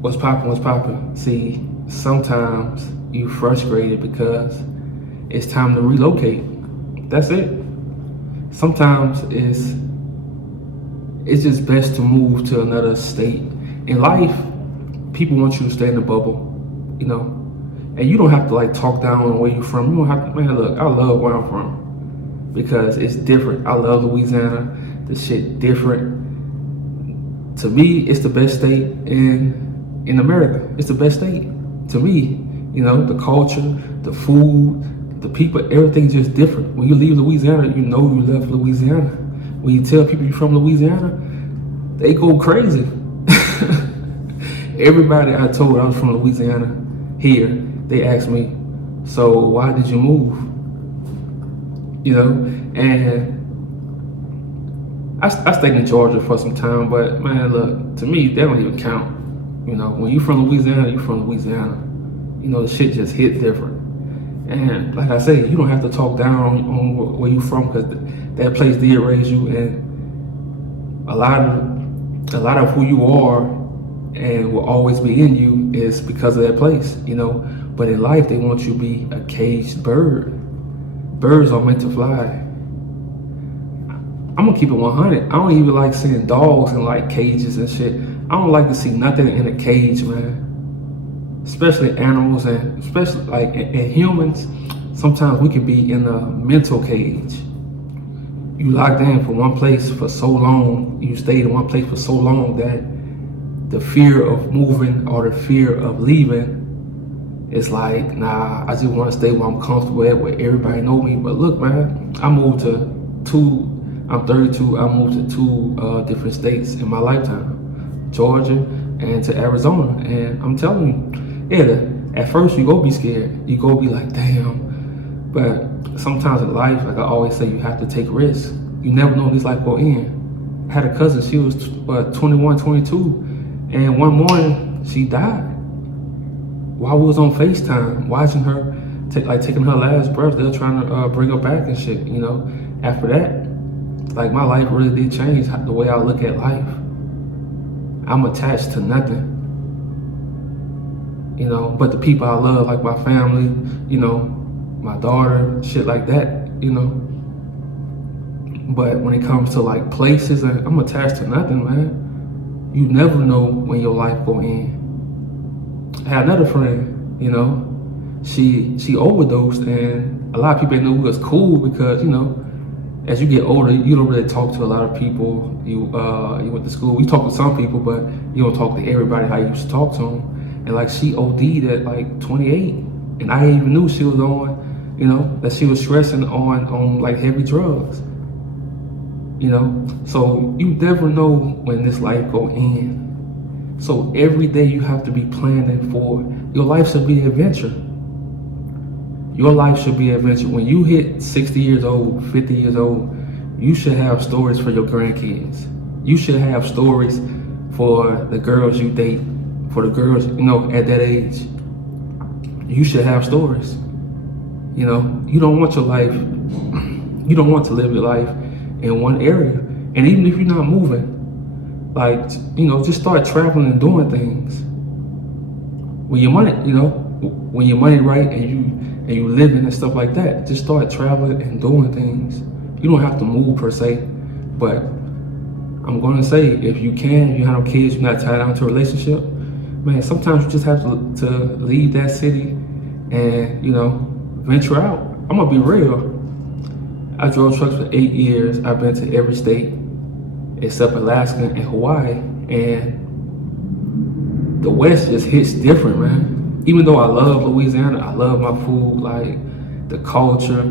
What's poppin'? What's poppin'? See, sometimes you frustrated because it's time to relocate. That's it. Sometimes it's just best to move to another state. In life, people want you to stay in the bubble, you know, and you don't have to like talk down on where you're from. You don't have to, man. Look, I love where I'm from because it's different. I love Louisiana. The shit different. To me, it's the best state in America. It's the best state to me. You know, the culture, the food, the people, everything's just different. When you leave Louisiana, you know you left Louisiana. When you tell people you're from Louisiana, they go crazy. Everybody I told I was from Louisiana here, they asked me, so why did you move? You know, and I stayed in Georgia for some time, but man, look, to me, they don't even count. You know, when you from Louisiana, you from Louisiana. You know, the shit just hit different. And like I say, you don't have to talk down on where you from because that place did raise you, and a lot of who you are and will always be in you is because of that place, you know. But in life, they want you to be a caged bird. Birds are meant to fly. I'm gonna keep it 100. I don't even like seeing dogs in like cages and shit. I don't like to see nothing in a cage, man. Especially animals and especially like in humans. Sometimes we can be in a mental cage. You locked in for one place for so long. You stayed in one place for so long that the fear of moving or the fear of leaving is like, nah. I just want to stay where I'm comfortable at, where everybody know me. But look, man, I moved to two. I'm 32. I moved to two different states in my lifetime, Georgia and to Arizona. And I'm telling you, yeah, at first you go be scared. You go be like, damn. But sometimes in life, like I always say, you have to take risks. You never know when this life will end. I had a cousin, she was 21, 22, and one morning she died. While we was on FaceTime, watching her, taking her last breath, they were trying to bring her back and shit, you know. After that, like my life really did change the way I look at life. I'm attached to nothing, you know, but the people I love, like my family, you know, my daughter, shit like that, you know. But when it comes to like places, I'm attached to nothing, man. You never know when your life will end. I had another friend, you know, she overdosed, and a lot of people didn't know it was cool because, you know, as you get older, you don't really talk to a lot of people. You went to school. You talk to some people, but you don't talk to everybody how you used to talk to them. And like she OD'd at like 28, and I didn't even knew she was on, you know, that she was stressing on like heavy drugs. You know, so you never know when this life go end. So every day you have to be planning for your life should be an adventure. Your life should be an adventure. When you hit 60 years old, 50 years old, you should have stories for your grandkids. You should have stories for the girls you date, for the girls, you know, at that age. You should have stories. You know, you don't want your life, you don't want to live your life in one area. And even if you're not moving, like, you know, just start traveling and doing things. When your money, you know, when your money right and you living and stuff like that, just start traveling and doing things. You don't have to move per se, but I'm gonna say if you can, if you have no kids, you're not tied down to a relationship, man, sometimes you just have to leave that city and, you know, venture out. I'm gonna be real. I drove trucks for 8 years. I've been to every state except Alaska and Hawaii, and the West just hits different, man. Even though I love Louisiana, I love my food, like the culture.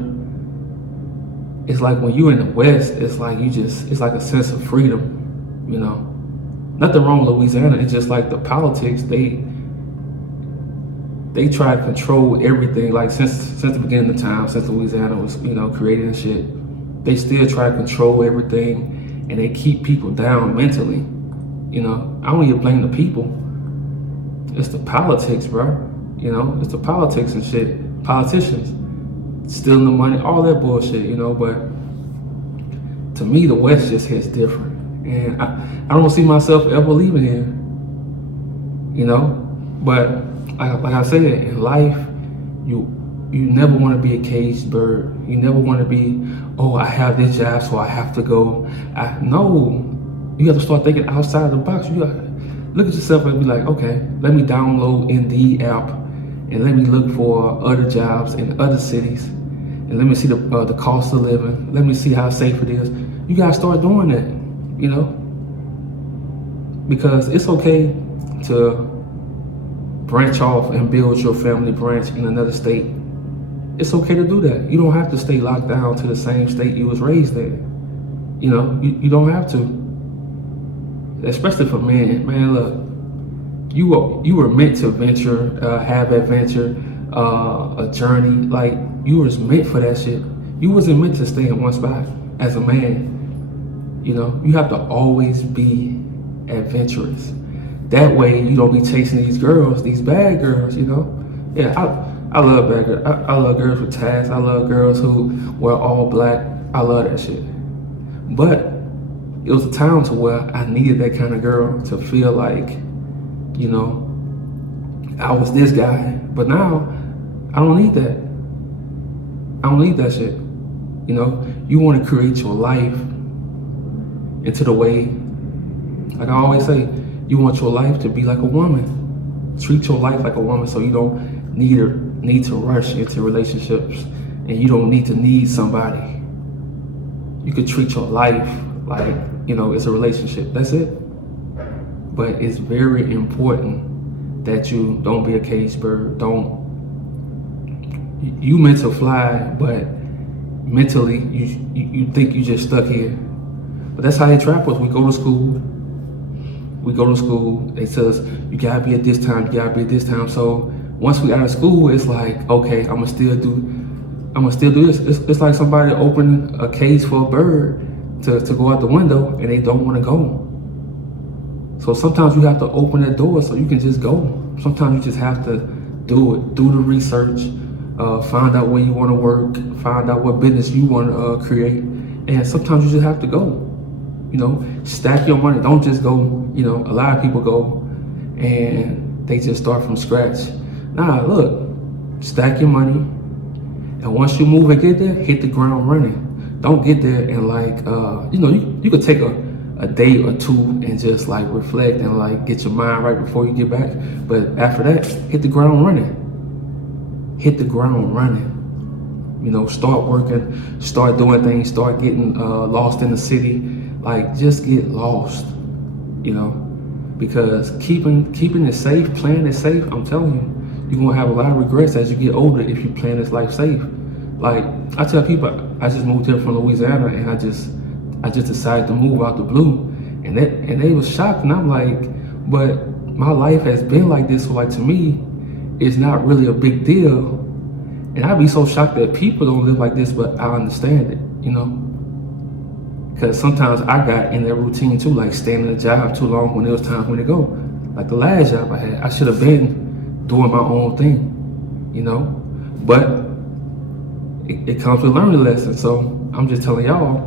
It's like when you're in the West, it's like it's like a sense of freedom, you know. Nothing wrong with Louisiana, it's just like the politics, they try to control everything. Like since the beginning of time, since Louisiana was, you know, created and shit, they still try to control everything, and they keep people down mentally. You know, I don't even blame the people. It's the politics, bro. You know, it's the politics and shit. Politicians stealing the money, all that bullshit. You know, but to me, the West just hits different, and I don't see myself ever leaving here. you know. But like I said, in life, you you never want to be a caged bird. You never want to be, oh, I have this job, so I have to go. No, you have to start thinking outside the box. You got to look at yourself and be like, okay, let me download Indeed app and let me look for other jobs in other cities, and let me see the cost of living. Let me see how safe it is. You gotta start doing that, you know, because it's okay to branch off and build your family branch in another state. It's okay to do that. You don't have to stay locked down to the same state you was raised in. You know, you don't have to. Especially for men. Man, look, you were meant to venture, have adventure, a journey. Like, you was meant for that shit. You wasn't meant to stay in one spot as a man. You know, you have to always be adventurous. That way you don't be chasing these girls, these bad girls, you know? Yeah, I love bad girls. I love girls with tats. I love girls who wear all black. I love that shit. But it was a time to where I needed that kind of girl to feel like, you know, I was this guy. But now I don't need that. I don't need that shit. You know, you want to create your life into the way, like I always say, you want your life to be like a woman. Treat your life like a woman, so you don't need to rush into relationships, and you don't need somebody. You could treat your life like, you know, it's a relationship. That's it. But it's very important that you don't be a caged bird. You meant to fly, but mentally you think you just stuck here. But that's how they trap us. We go to school. They tell us, you gotta be at this time, you gotta be at this time. So once we out of school, it's like, okay, I'm gonna still do this. It's like somebody opening a cage for a bird to go out the window, and they don't want to go. So sometimes you have to open that door so you can just go. Sometimes you just have to do it, do the research, find out where you want to work, find out what business you want to create, and sometimes you just have to go. You know, stack your money. Don't just go, you know, a lot of people go and they just start from scratch. Nah, look, stack your money. And once you move and get there, hit the ground running. Don't get there and like, you know, you could take a day or two and just like reflect and like get your mind right before you get back. But after that, hit the ground running. Hit the ground running. You know, start working, start doing things, start getting lost in the city. Like, just get lost, you know, because keeping it safe, playing it safe, I'm telling you, you're gonna have a lot of regrets as you get older if you plan this life safe. Like, I tell people, I just moved here from Louisiana, and I just decided to move out the blue, and they was shocked, and I'm like, but my life has been like this, so like, to me, it's not really a big deal. And I'd be so shocked that people don't live like this, but I understand it, you know? Because sometimes I got in that routine too, like staying in a job too long when there was time for me to go. Like the last job I had, I should have been doing my own thing, you know? But it comes with learning lessons. So I'm just telling y'all,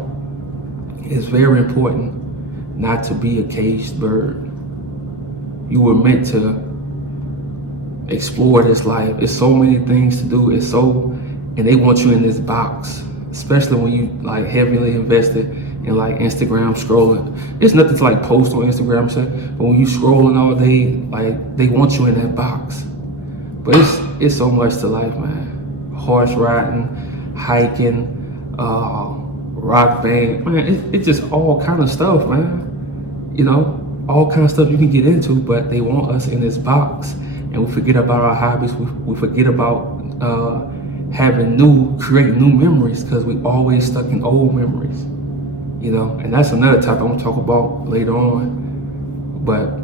it's very important not to be a caged bird. You were meant to explore this life. It's so many things to do. And they want you in this box, especially when you like heavily invested in like Instagram scrolling. It's nothing to like post on Instagram, but when you scrolling all day, like they want you in that box. But it's so much to life, man. Horse riding, hiking, rock band, man. It's just all kind of stuff, man. You know, all kind of stuff you can get into, but they want us in this box, and we forget about our hobbies. We forget about creating new memories, because we always stuck in old memories. You know, and that's another topic I'm gonna talk about later on. But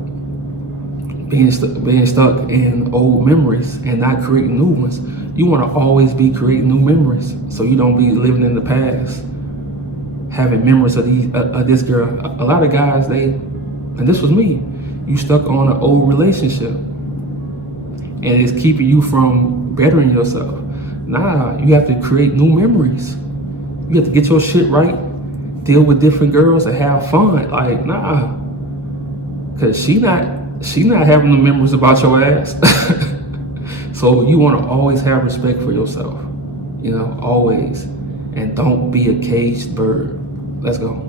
being stuck in old memories and not creating new ones, you want to always be creating new memories, so you don't be living in the past, having memories of this girl. A lot of guys, and this was me, you stuck on an old relationship, and it's keeping you from bettering yourself. Nah, you have to create new memories. You have to get your shit right, deal with different girls and have fun. Like, nah, because she not She not having the memories about your ass. So you want to always have respect for yourself, always. And don't be a caged bird. Let's go.